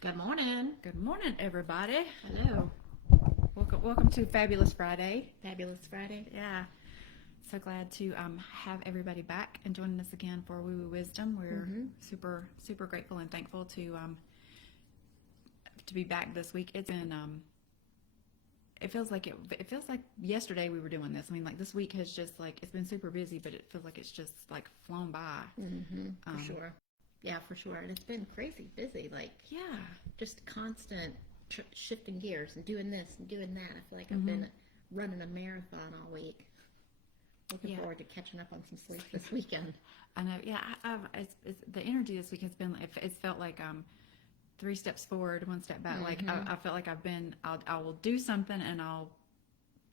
Good morning. Good morning, everybody. Hello. Welcome to Fabulous Friday. Fabulous Friday. Yeah, so glad to have everybody back and joining us again for Woo Woo Wisdom. We're super grateful and thankful to be back this week. It's been it feels like yesterday we were doing this. I mean, like this week has just like it's been super busy, but it feels like it's just like flown by. For sure. Yeah, for sure. And it's been crazy busy. Like, Yeah. just constant shifting gears and doing this and doing that. I feel like I've been running a marathon all week. Looking forward to catching up on some sleep this weekend. I know. Yeah, it's the energy this week has been. It's felt like 3 steps forward, 1 step back. Like I felt like I will do something and I'll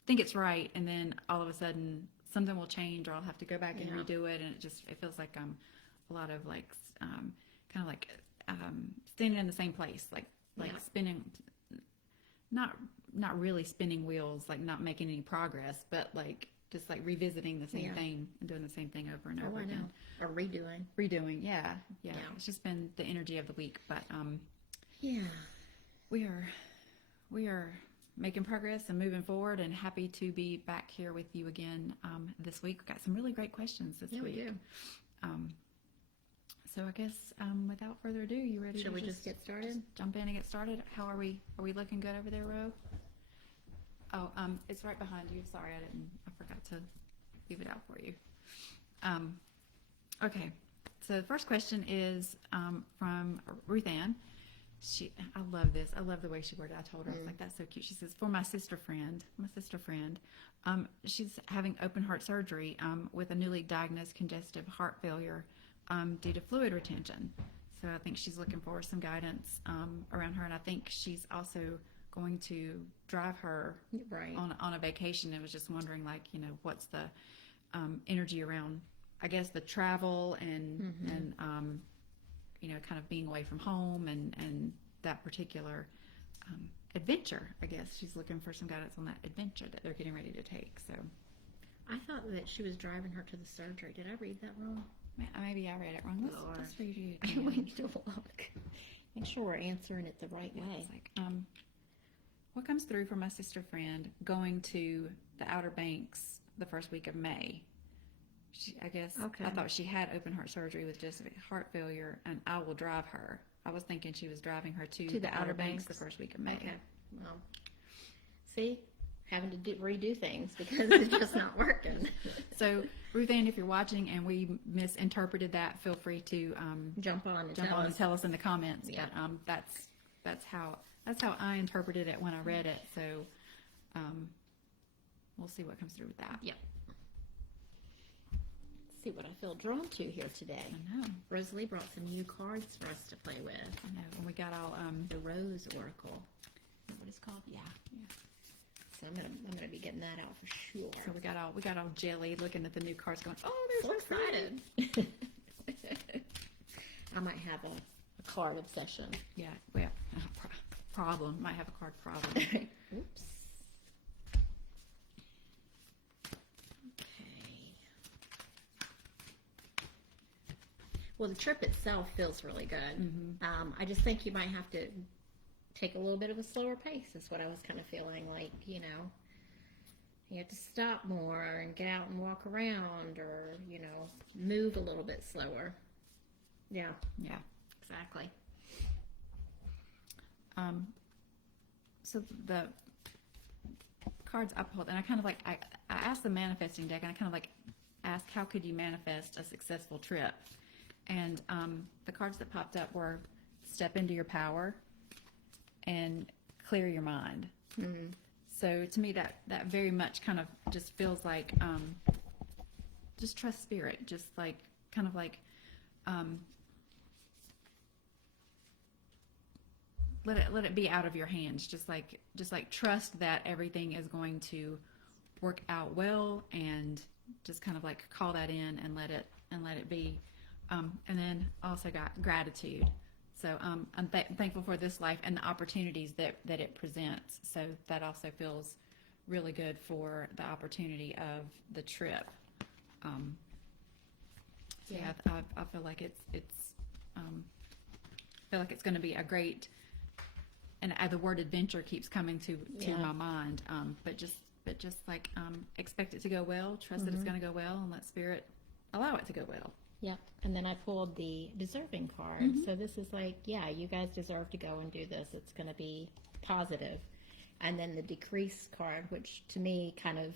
think it's right, and then all of a sudden something will change, or I'll have to go back and redo it, and it feels like a lot of like kind of like standing in the same place, like spinning, not really spinning wheels, like not making any progress, but like just like revisiting the same thing and doing the same thing over and over again. Or redoing. Yeah. It's just been the energy of the week, but we are making progress and moving forward, and happy to be back here with you again this week. We've got some really great questions this week. We do. So I guess without further ado, you ready? Should we just get started? Jump in and get started. How are we? Are we looking good over there, Ro? Oh, it's right behind you. Sorry, I forgot to leave it out for you. Okay. So the first question is from Ruthanne. I love this. I love the way she worded it. I told her, I was like, that's so cute. She says, for my sister friend, she's having open heart surgery with a newly diagnosed congestive heart failure due to fluid retention. So I think she's looking for some guidance around her, and I think she's also going to drive her on a vacation. I was just wondering, like, what's the energy around, I guess, the travel and kind of being away from home and that particular adventure. I guess she's looking for some guidance on that adventure that they're getting ready to take. So I thought that she was driving her to the surgery. Did I read that wrong? Maybe I read it wrong. Let's read it. We need to look. Make sure we're answering it the right way. It's like, what comes through for my sister friend going to the Outer Banks the first week of May? I thought she had open heart surgery with just heart failure, and I will drive her. I was thinking she was driving her to the Outer Banks the first week of May. Okay. Well, see? Having to redo things because it's just not working. So, Ruthanne, if you're watching and we misinterpreted that, feel free to jump on and tell us in the comments. Yeah. But that's how I interpreted it when I read it. So, we'll see what comes through with that. Yeah. See what I feel drawn to here today. I know. Rosalie brought some new cards for us to play with. I know. And we got all the Rose Oracle. Is that what it's called? Yeah. So I'm gonna be getting that out for sure. So we got all jelly looking at the new cards, going, oh, they're so so excited. I might have a card obsession. Yeah, well, problem. Might have a card problem. Oops. Well, the trip itself feels really good. I just think you might have to take a little bit of a slower pace. Is what I was kind of feeling like, you have to stop more and get out and walk around, or, move a little bit slower. Yeah. Yeah. Exactly. So the cards I pulled, and I kind of like, I asked the manifesting deck, and I kind of like asked, how could you manifest a successful trip? And the cards that popped up were step into your power and clear your mind. So to me, that very much kind of just feels like just trust spirit, just like kind of like let it be out of your hands, just like trust that everything is going to work out well, and just kind of like call that in and let it be. And then also got gratitude. So I'm thankful for this life and the opportunities that it presents. So that also feels really good for the opportunity of the trip. I feel like it's going to be a great the word adventure keeps coming to my mind. But just like expect it to go well, trust that it's going to go well, and let Spirit allow it to go well. Yep. And then I pulled the deserving card. So this is like, yeah, you guys deserve to go and do this. It's going to be positive. And then the decrease card, which to me kind of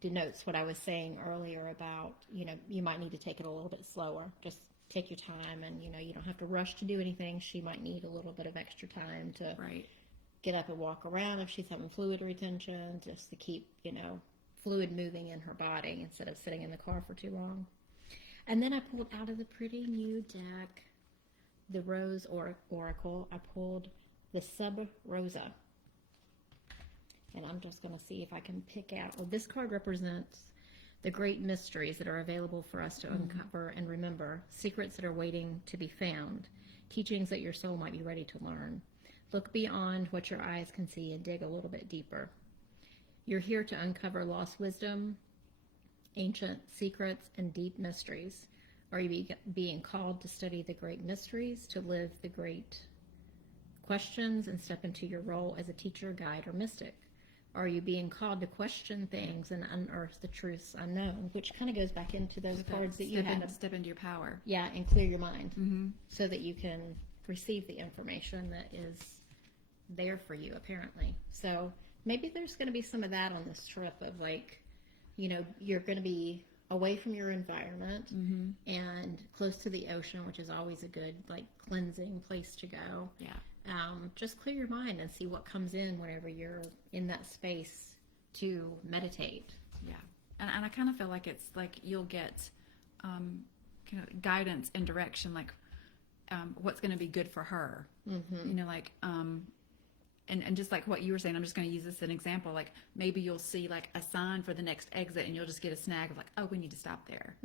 denotes what I was saying earlier about, you might need to take it a little bit slower. Just take your time, and, you don't have to rush to do anything. She might need a little bit of extra time to get up and walk around if she's having fluid retention, just to keep, fluid moving in her body instead of sitting in the car for too long. And then I pulled out of the pretty new deck, the Rose Oracle, I pulled the Sub Rosa. And I'm just going to see if I can pick out. Well, this card represents the great mysteries that are available for us to uncover and remember, secrets that are waiting to be found, teachings that your soul might be ready to learn. Look beyond what your eyes can see and dig a little bit deeper. You're here to uncover lost wisdom, ancient secrets, and deep mysteries. Are you being called to study the great mysteries, to live the great questions, and step into your role as a teacher, guide, or mystic? Are you being called to question things and unearth the truths unknown? Which kind of goes back into those cards that you had. Step into your power. Yeah, and clear your mind so that you can receive the information that is there for you, apparently. So maybe there's going to be some of that on this trip of like, you're going to be away from your environment and close to the ocean, which is always a good, like, cleansing place to go. Yeah. Just clear your mind and see what comes in whenever you're in that space to meditate. Yeah. And I kind of feel like it's like you'll get kind of guidance and direction, like what's going to be good for her. And just like what you were saying, I'm just going to use this as an example. Like maybe you'll see like a sign for the next exit, and you'll just get a snag of like, oh, we need to stop there.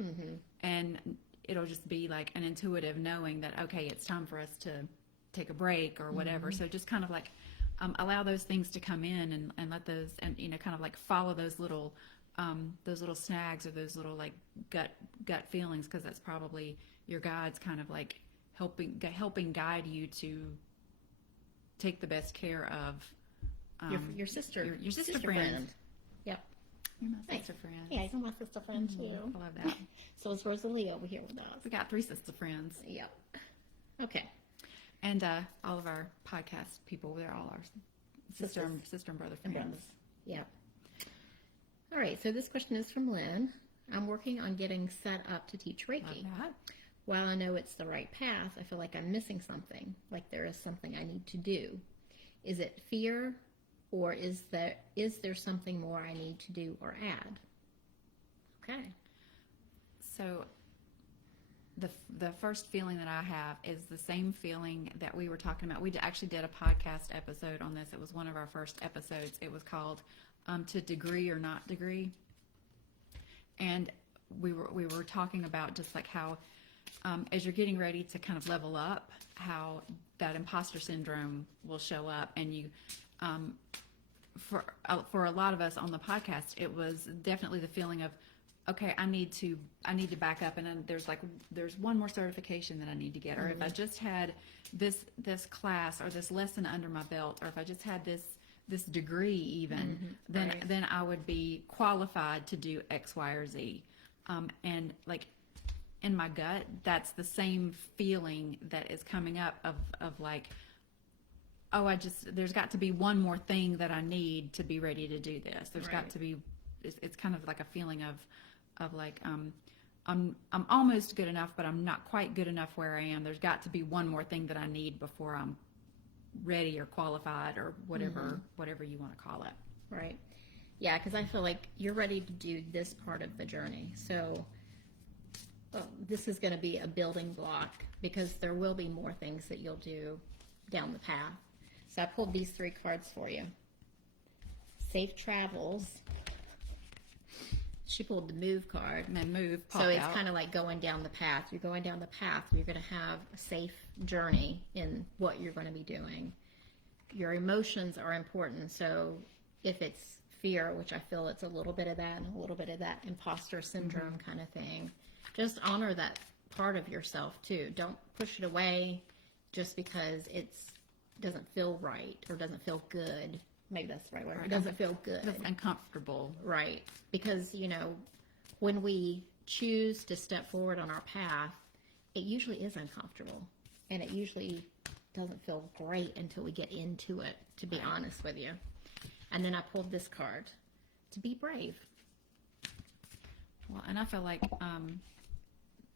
And it'll just be like an intuitive knowing that, okay, it's time for us to take a break or whatever. So just kind of like allow those things to come in and let those, and kind of like follow those little snags or those little like gut feelings, because that's probably your guides kind of like helping guide you to take the best care of your sister, your sister friend. Yep. You're my sister friend. Yeah, you're my sister friend too. I love that. So is Rosalie over here with us. We got 3 sister friends. Yep. Okay. And all of our podcast people, they're all our sister and brother friends. Yep. All right, so this question is from Lynn. I'm working on getting set up to teach Reiki. Love that. While I know it's the right path, I feel like I'm missing something, like there is something I need to do. Is it fear, or is there something more I need to do or add? Okay. So the first feeling that I have is the same feeling that we were talking about. We actually did a podcast episode on this. It was one of our first episodes. It was called To Degree or Not Degree. And we were talking about just like how as you're getting ready to kind of level up, how that imposter syndrome will show up. And you, for a lot of us on the podcast, it was definitely the feeling of, okay, I need to back up, and then there's one more certification that I need to get, or if I just had this class or this lesson under my belt, or if I just had this degree even, then I would be qualified to do X, Y, or Z. And like in my gut, that's the same feeling that is coming up of like, oh, there's got to be one more thing that I need to be ready to do this. There's got to be, it's kind of like a feeling of like, I'm almost good enough, but I'm not quite good enough where I am. There's got to be one more thing that I need before I'm ready or qualified or whatever you want to call it. Right. Yeah, because I feel like you're ready to do this part of the journey. So this is going to be a building block, because there will be more things that you'll do down the path. So I pulled these 3 cards for you. Safe travels. She pulled the move card. And then move. So it's kind of like going down the path. You're going down the path. You're going to have a safe journey in what you're going to be doing. Your emotions are important. So if it's fear, which I feel it's a little bit of that and a little bit of that imposter syndrome kind of thing, just honor that part of yourself too. Don't push it away just because it's doesn't feel right or doesn't feel good. Maybe that's the right word. Right. It doesn't feel good. It's uncomfortable. Right. Because, when we choose to step forward on our path, it usually is uncomfortable. And it usually doesn't feel great until we get into it, to be honest with you. And then I pulled this card, to be brave. Well, and I feel like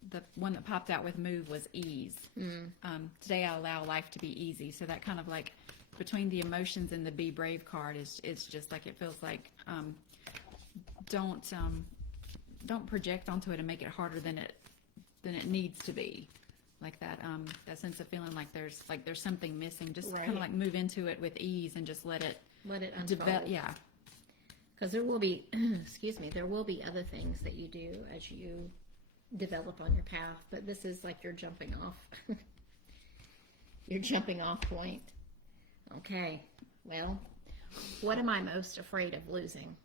the one that popped out with move was ease. Today I allow life to be easy. So that kind of like between the emotions and the be brave card it's just like, it feels like don't project onto it and make it harder than it needs to be. Like that sense of feeling like there's something missing. Just kind of like move into it with ease and just let it unfold. Develop. Yeah. Because there will be, there will be other things that you do as you develop on your path, but this is like your jumping off, your jumping off point. Okay, well, what am I most afraid of losing?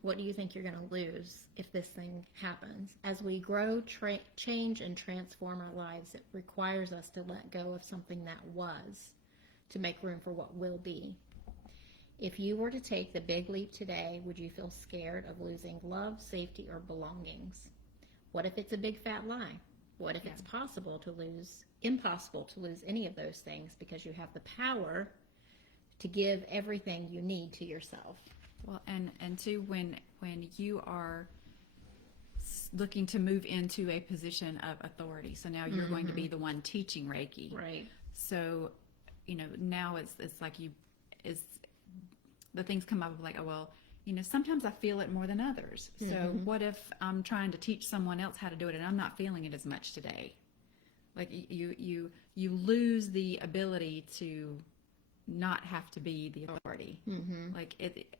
What do you think you're going to lose if this thing happens? As we grow, change, and transform our lives, it requires us to let go of something that was to make room for what will be. If you were to take the big leap today, would you feel scared of losing love, safety, or belongings? What if it's a big fat lie? What if it's impossible to lose any of those things because you have the power to give everything you need to yourself? Well, and too, when you are looking to move into a position of authority, so now you're going to be the one teaching Reiki, right? So, now it's like the things come up of like, oh well, sometimes I feel it more than others. So what if I'm trying to teach someone else how to do it and I'm not feeling it as much today? Like you lose the ability to not have to be the authority. Like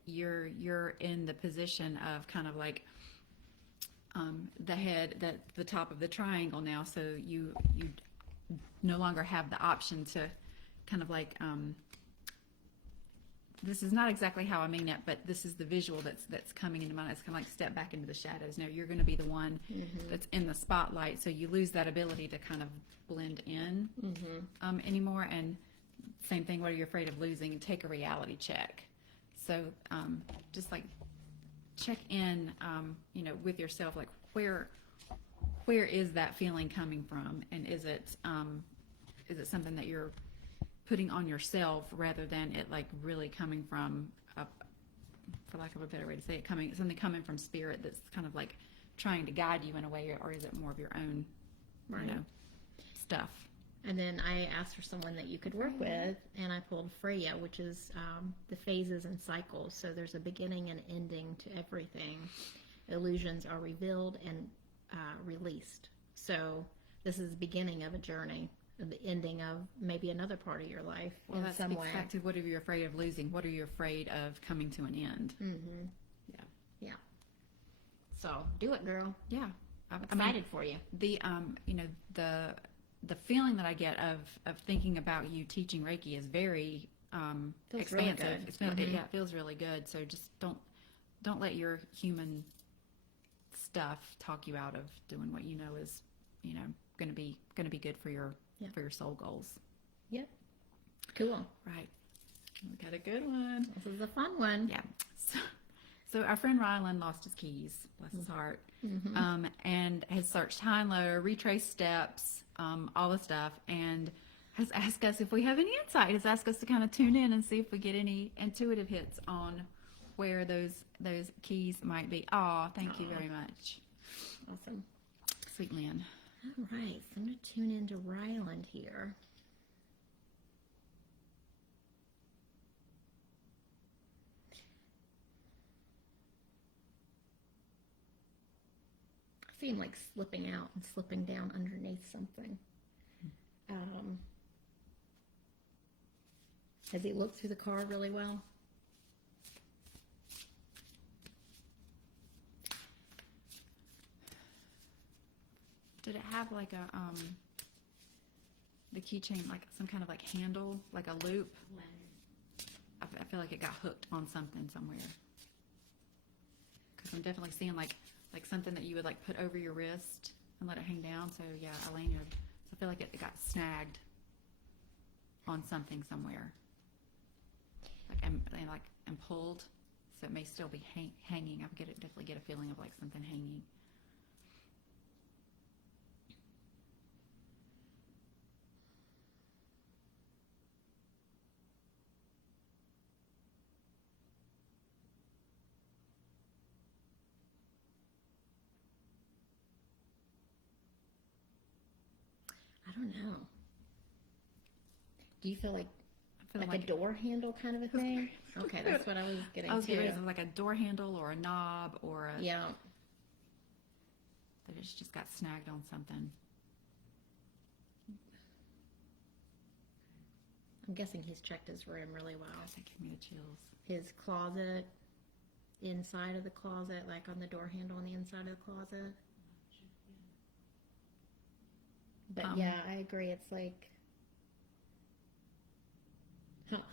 you're in the position of kind of like the top of the triangle now. So you no longer have the option to kind of like this is not exactly how I mean it, but this is the visual that's coming into mind. It's kind of like step back into the shadows. Now you're going to be the one that's in the spotlight, so you lose that ability to kind of blend in anymore. And same thing, what are you afraid of losing? Take a reality check. So just like check in, with yourself, like where is that feeling coming from, and is it something that you're putting on yourself rather than it like really coming from for lack of a better way to say it, something coming from spirit that's kind of like trying to guide you in a way, or is it more of your own stuff? And then I asked for someone that you could work with, and I pulled Freya, which is the phases and cycles. So there's a beginning and ending to everything. Illusions are revealed and released. So this is the beginning of a journey, the ending of maybe another part of your life in some way. Back to what are you afraid of losing? What are you afraid of coming to an end? Yeah. So do it, girl. Yeah. I'm excited for you. The the feeling that I get of thinking about you teaching Reiki is very expansive. Really good. It feels really good. So just don't let your human stuff talk you out of doing what you know is going to be good for your soul goals. Yep. Cool. Right. We got a good one. This is a fun one. Yeah. So our friend Ryland lost his keys, bless his heart, and has searched high and low, retraced steps, all the stuff, and has asked us if we have any insight. Has asked us to kind of tune in and see if we get any intuitive hits on where those keys might be. Thank you very much. Awesome. Sweet Lynn. All right, so I'm going to tune into Ryland here. I see him like slipping out and slipping down underneath something. Has he looked through the card really well? Did it have like a the keychain, like some kind of like handle, like a loop? I feel like it got hooked on something somewhere. Because I'm definitely seeing like something that you would like put over your wrist and let it hang down. So yeah, a lanyard. So I feel like it got snagged. on something somewhere. Like I'm pulled, so it may still be hanging. I definitely get a feeling of like something hanging. I don't know. Do you feel like I feel a door handle kind of a thing? Okay, that's what I was getting to. Getting like a door handle or a knob or a... Yeah. That it's just got snagged on something. I'm guessing he's checked his room really well. That gave me the chills. His closet, inside of the closet, like on the door handle on the inside of the closet. But yeah, I agree. It's like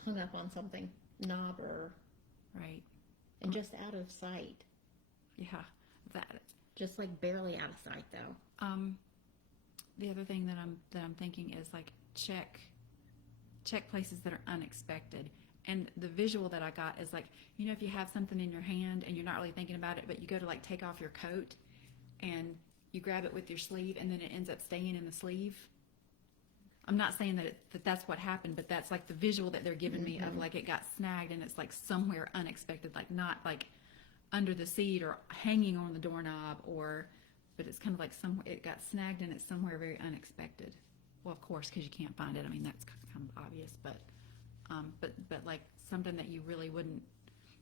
hung up on something, knob or right, and just out of sight. Yeah, that just like barely out of sight though. The other thing that I'm thinking is like check places that are unexpected. And the visual that I got is like, you know, if you have something in your hand and you're not really thinking about it, but you go to like take off your coat and you grab it with your sleeve and then it ends up staying in the sleeve. I'm not saying that that's what happened, but that's like the visual that they're giving me of like it got snagged and it's like somewhere unexpected, like not like under the seat or hanging on the doorknob but it's kind of like somewhere it got snagged and it's somewhere very unexpected. Well, of course, because you can't find it. I mean, that's kind of obvious, but like something that you really wouldn't,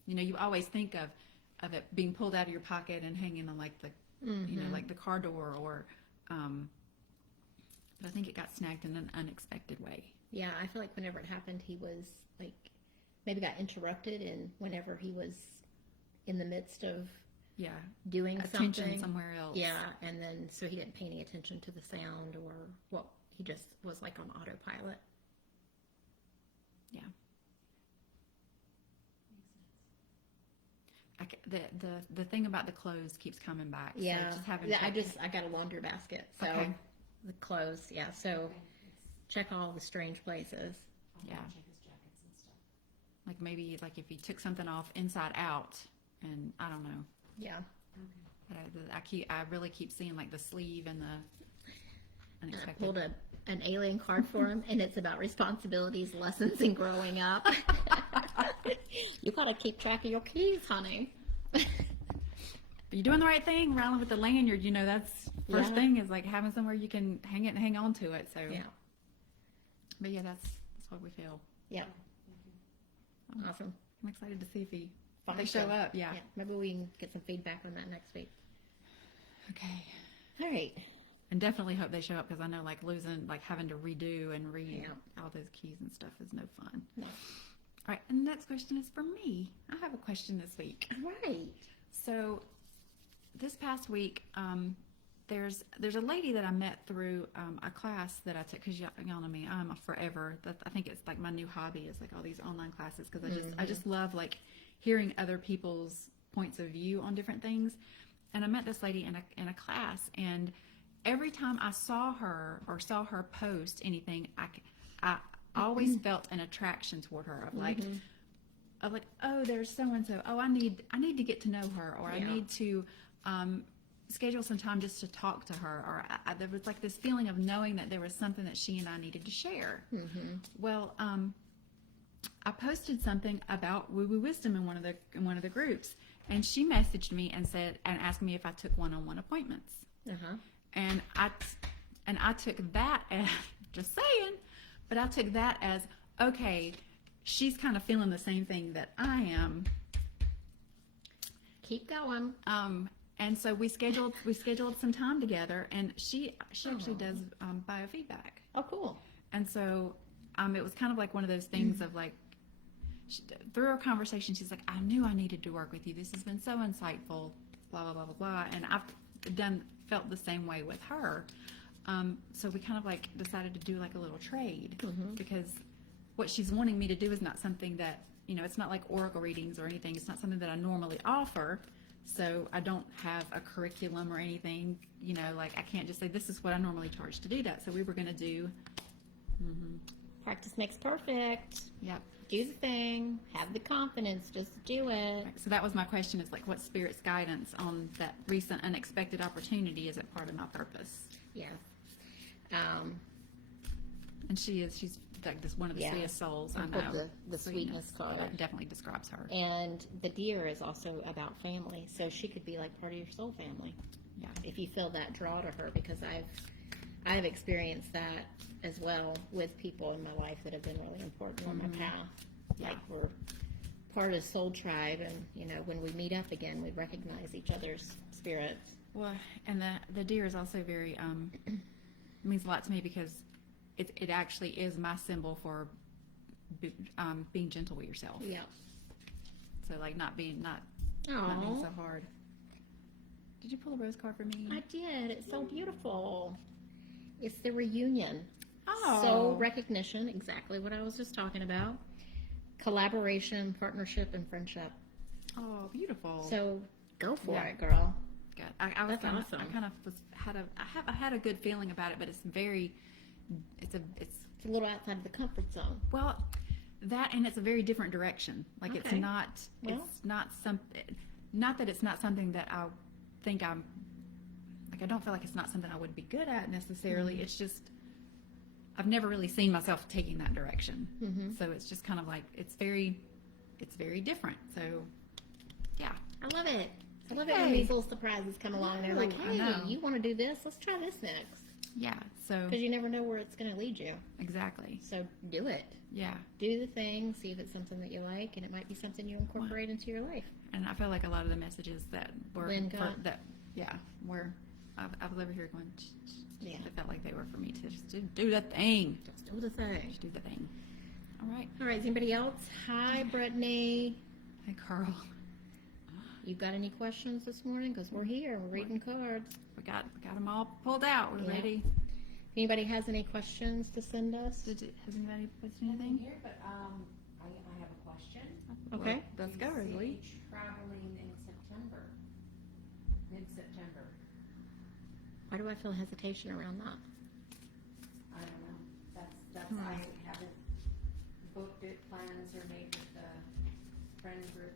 you know, you always think of it being pulled out of your pocket and hanging on like the, you know, like the car door or, but I think it got snagged in an unexpected way. Yeah, I feel like whenever it happened, he was like, maybe got interrupted and whenever he was in the midst of doing attention something somewhere else. Yeah, and then so he didn't pay any attention to the sound or what. He just was like on autopilot. Yeah. The thing about the clothes keeps coming back. Yeah. So just having I got a laundry basket. So the clothes, yeah. So check all the strange places. Yeah. Check his jackets and stuff. Like maybe like if he took something off inside out and I don't know. Yeah. But I really keep seeing like the sleeve and the unexpected. I pulled an alien card for him, and it's about responsibilities, lessons, and growing up. You gotta keep track of your keys, honey. You're doing the right thing, Ryland, with the lanyard. You know, that's first thing is like having somewhere you can hang it and hang on to it. So yeah. But yeah, that's what we feel. Yeah. Awesome. I'm excited to see if they show up. Yeah. Maybe we can get some feedback on that next week. Okay. All right. And definitely hope they show up because I know like having to redo and read all those keys and stuff is no fun. No. All right. And the next question is for me. I have a question this week. All right. So this past week, there's a lady that I met through a class that I took because y'all know me, I'm a forever. I think it's like my new hobby is like all these online classes because I just love like hearing other people's points of view on different things. And I met this lady in a class, and every time I saw her or saw her post anything, I always felt an attraction toward her of like, oh, there's so and so. Oh, I need to get to know her, or I need to schedule some time just to talk to her, or there was like this feeling of knowing that there was something that she and I needed to share. Well, I posted something about woo-woo wisdom in one of the groups, and she messaged me and asked me if I took one-on-one appointments. And I took that as, just saying, but I took that as, okay, she's kind of feeling the same thing that I am. Keep going. And so we scheduled some time together, and she actually does biofeedback. Oh, cool. And so it was kind of like one of those things of like, through our conversation, she's like, I knew I needed to work with you. This has been so insightful, blah, blah, blah, blah, blah. And I've felt the same way with her. So we kind of like decided to do like a little trade because what she's wanting me to do is not something that, you know, it's not like oracle readings or anything. It's not something that I normally offer. So I don't have a curriculum or anything, you know, like I can't just say this is what I normally charge to do that. So we were going to do Practice makes perfect. Yep. Do the thing. Have the confidence. Just do it. So that was my question, is like, what's Spirit's guidance on that recent unexpected opportunity? Is it part of my purpose? Yeah. And she's like this, one of the Yeah. sweetest souls I I know. put the sweetness card. That definitely describes her. And the deer is also about family. So she could be like part of your soul family. Yeah. If you feel that draw to her, because I've experienced that as well with people in my life that have been really important on my path. Yeah. Like we're part of Soul Tribe, and when we meet up again, we recognize each other's spirits. Well, and the deer is also very means a lot to me, because it actually is my symbol for being gentle with yourself. Yeah. So like not being so hard. Did you pull a rose card for me? I did. It's so beautiful. It's the reunion. Oh. Soul recognition, exactly what I was just talking about. Collaboration, partnership, and friendship. Oh, beautiful. So go for Yeah. it, girl. Good. I was That's kinda, awesome. I kind of I had a good feeling about it, but it's It's a little outside of the comfort zone. well, that, and it's a very different direction. Like Okay. Well. it's not something, not that it's not something that I think I'm, like, I don't feel like it's not something I would be good at necessarily. Mm-hmm. It's just, I've never really seen myself taking that direction. Mm-hmm. So it's just kind of like, it's very different. So yeah. I love it. I love it when Hey. these little surprises come along. They're like, I hey, know. you want to do this? Let's try this next. Yeah. So Because you never know where it's going to lead you. exactly. So do it. Yeah. Do the thing. See if it's something that you like, and it might be something you incorporate into your life. And I feel like a lot of the messages that were Lynn got. where I was over here going, Yeah. I felt like they were for me to just do the thing. Just do the thing. Just do the thing. All right. All right. Is anybody else? Hi, Brittany. Hey, Carl. You got any questions this morning? Because we're here. We're reading cards. We got them all pulled out. We're Yeah. ready. If anybody has any questions to send us, Has anybody posted anything? Here, but I have a question. okay. Let's go, Rosalie. Traveling in September, mid-September. Why do I feel hesitation around that? I don't know. That's I haven't booked it, plans or made with the friend group.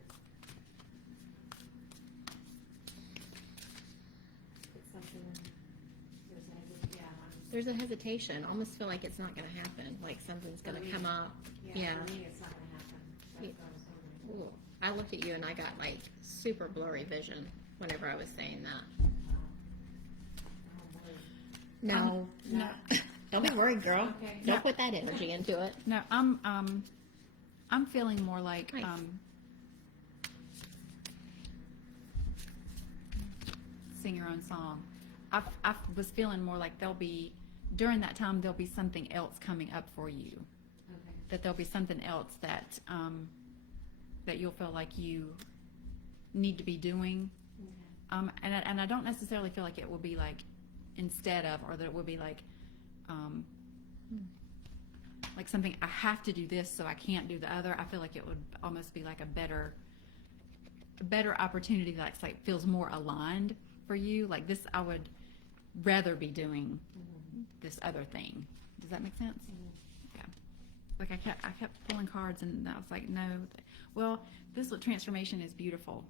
It's something. There's a hesitation. I almost feel like it's not going to happen. Like something's going to come up. Yeah. For me, it's not going to happen. That's what I was hoping. Ooh. I looked at you and I got like super blurry vision whenever I was saying that. No. No. Don't be worried, girl. Okay. Don't put that energy into it. No, I'm feeling more like Nice. Sing your own song. I was feeling more like during that time there'll be something else coming up for you. Okay. That there'll be something else that that you'll feel like you need to be doing. Okay. And I don't necessarily feel like it will be like instead of, or that it will be like something I have to do this so I can't do the other. I feel like it would almost be like a better opportunity that's like feels more aligned for you. Like this, I would rather be doing this other thing. Does that make sense? Yeah. Like I kept pulling cards and I was like, no. Well, this transformation is beautiful.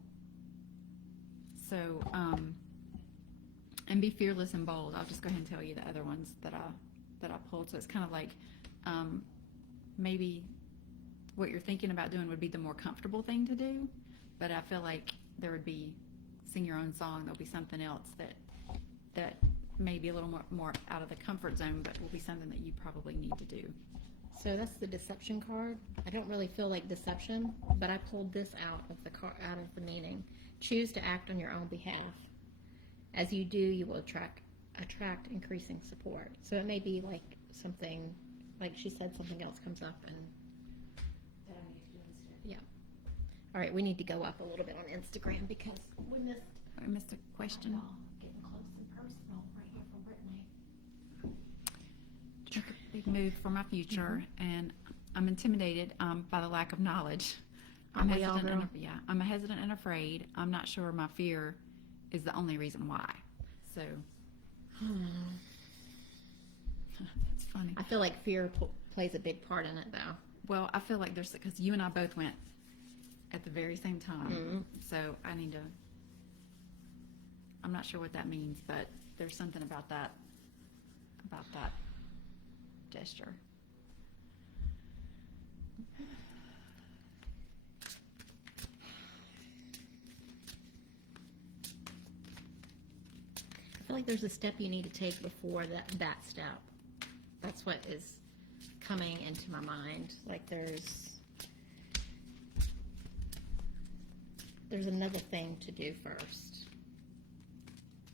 So, and be fearless and bold. I'll just go ahead and tell you the other ones that I pulled. So it's kind of like maybe what you're thinking about doing would be the more comfortable thing to do, but I feel like there would be sing your own song. There'll be something else that may be a little more out of the comfort zone, but will be something that you probably need to do. So that's the deception card. I don't really feel like deception, but I pulled this out of the meaning. Choose to act on your own behalf. As you do, you will attract increasing support. So it may be like something, like she said, something else comes up, and That I need to do instead. yeah. All right, we need to go up a little bit on Instagram because we missed. I missed a question. Getting close and personal right here from Brittany. Make a big move for my future, and I'm intimidated by the lack of knowledge. I'm Aren't we all, hesitant. girl? I'm hesitant and afraid. I'm not sure my fear is the only reason why. So that's funny. I feel like fear plays a big part in it, though. Well, I feel like there's, because you and I both went at the very same time. Mm-hmm. So I need to, I'm not sure what that means, but there's something about that gesture. I feel like there's a step you need to take before that step. That's what is coming into my mind. Like there's another thing to do first.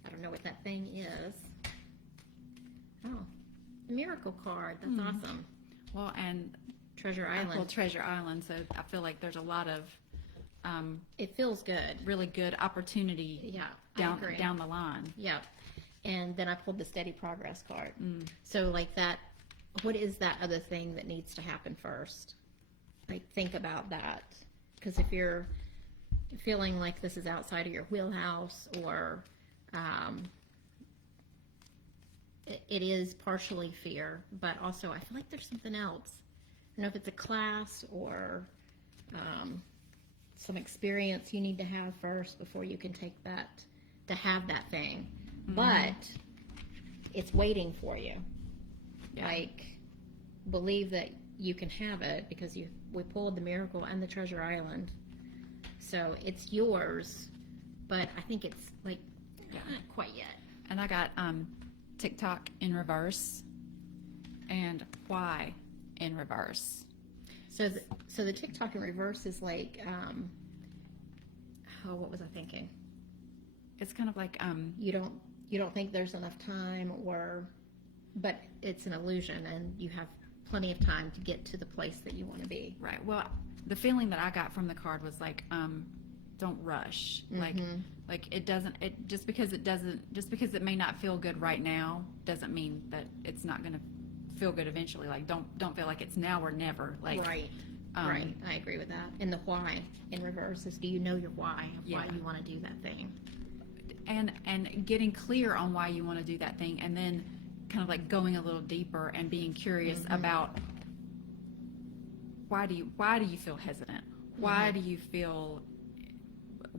I don't know what that thing is. Oh, a miracle card. That's awesome. Well, and Treasure Well, Island. Treasure Island. So I feel like there's a lot of It feels good. really good opportunity Yeah, I agree. down the line. Yeah. And then I pulled the steady progress card. So like that, what is that other thing that needs to happen first? Like think about that. Because if you're feeling like this is outside of your wheelhouse or it is partially fear, but also I feel like there's something else. I don't know if it's a class or some experience you need to have first before you can take that, to have that thing. But it's waiting for you. Yeah. Like, believe that you can have it because we pulled the miracle and the treasure island. So it's yours, but I think it's like not quite yet. And I got TikTok in reverse and why in reverse. So the TikTok in reverse is like, what was I thinking? It's kind of like You don't think there's enough time, but it's an illusion, and you have plenty of time to get to the place that you want to be. right. Well, the feeling that I got from the card was like, don't rush. Like it doesn't. Just because it may not feel good right now doesn't mean that it's not going to feel good eventually. Like don't feel like it's now or never. Like Right. Right. I agree with that. And the why in reverse is, do you know your why? Why you want to do that thing? And getting clear on why you want to do that thing, and then kind of like going a little deeper and being curious about why do you feel hesitant? Why do you feel?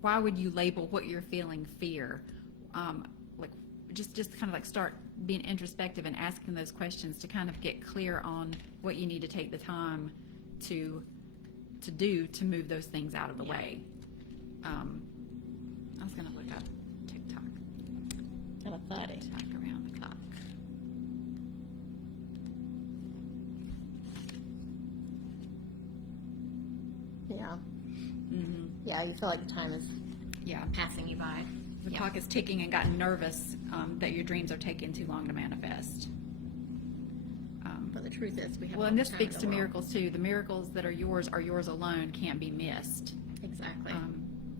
Why would you label what you're feeling fear? Like just kind of like start being introspective and asking those questions to kind of get clear on what you need to take the time to do to move those things out of the way. I was going to look up TikTok. Kind of thoughty. TikTok around the clock. Yeah. Yeah, you feel like the time is Yeah. passing you by. The clock is ticking and gotten nervous that your dreams are taking too long to manifest. But the truth is, we have. Well, all and the this time speaks in to the world. miracles too. The miracles that are yours alone, can't be missed. Exactly.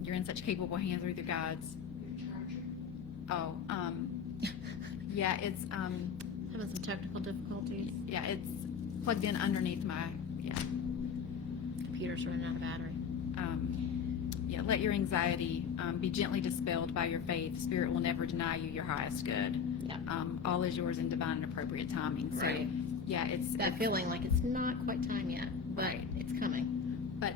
You're in such capable hands with your guides. Oh, yeah, it's Having some technical difficulties. yeah, it's plugged in underneath my Computer's running out of battery. yeah. Let your anxiety be gently dispelled by your faith. Spirit will never deny you your highest good. Yeah. All is yours in divine and appropriate timing. So, Right. yeah, it's That feeling like it's not quite time yet, but Right. it's coming. But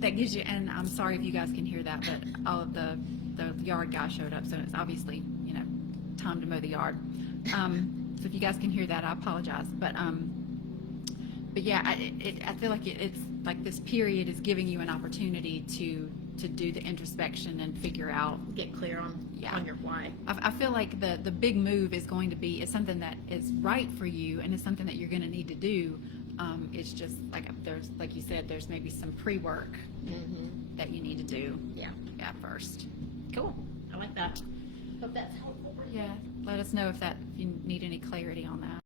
that gives you, and I'm sorry if you guys can hear that, but all of the yard guy showed up, so it's obviously, time to mow the yard. So if you guys can hear that, I apologize. But yeah, I feel like it's like this period is giving you an opportunity to do the introspection and figure out. Get clear on your why. I feel like the big move is going to be something that is right for you and is something that you're going to need to do. It's just like you said, there's maybe some pre-work that you need to do. Yeah. First. Cool. I like that. Hope that's helpful. Yeah. Let us know if you need any clarity on that.